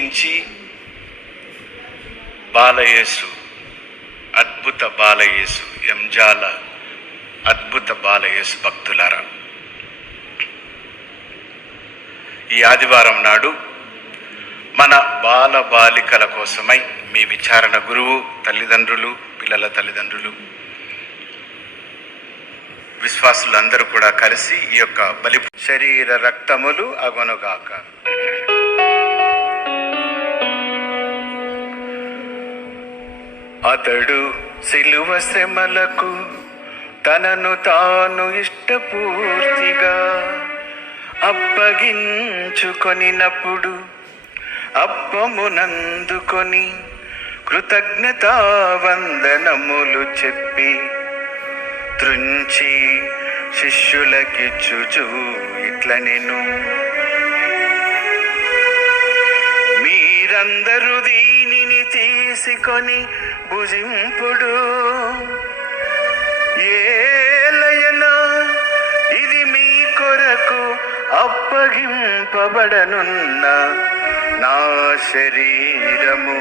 లిఖించి బాలయేసు, అద్భుత బాలయేసు, ఎంజాల అద్భుత బాలయేసు భక్తులారా, ఈ ఆదివారం నాడు మన బాల బాలికల కోసమై మీ విచారణ గురువు, తల్లిదండ్రులు, పిల్లల తల్లిదండ్రులు, విశ్వాసులందరూ కూడా కలిసి ఈ యొక్క బలి శరీర రక్తములు అగొనుగాక. అతడు సిలువ శ్రమలకు తనను తాను ఇష్టపూర్తిగా అప్పగించుకొనినప్పుడు అప్పమునందుకొని కృతజ్ఞతా వందనములు చెప్పి త్రుంచి శిష్యులకిచ్చుచు ఇట్లనెను, మీరందరూ దీనిని తీసుకొని భుజింపుడు. ఏలయనా ఇది మీ కొరకు అప్పగింపబడనున్న నా శరీరము.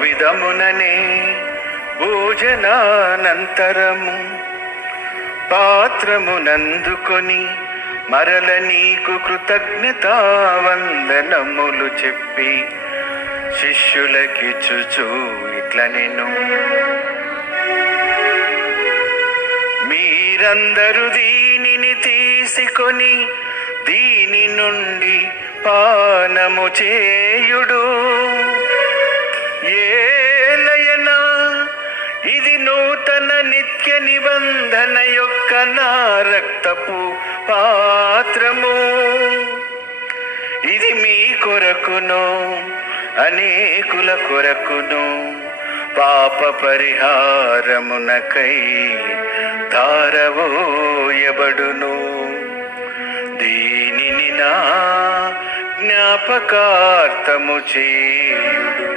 విధముననే భోజనానంతరము పాత్రమునందుకొని మరల నీకు కృతజ్ఞతా వందనములు చెప్పి శిష్యులకిచ్చుచు ఇట్లనెను, మీరందరూ దీనిని తీసుకొని దీని నుండి పానము చేయుడు. ఏలయనా ఇది నూతన నిత్య నిబంధన యొక్క నా రక్తపు పాత్రము. ఇది మీ కొరకును అనేకుల కొరకును పాప పరిహారమునకై ధారవోయబడును. దీనిని నా జ్ఞాపకార్థము చేయుడు.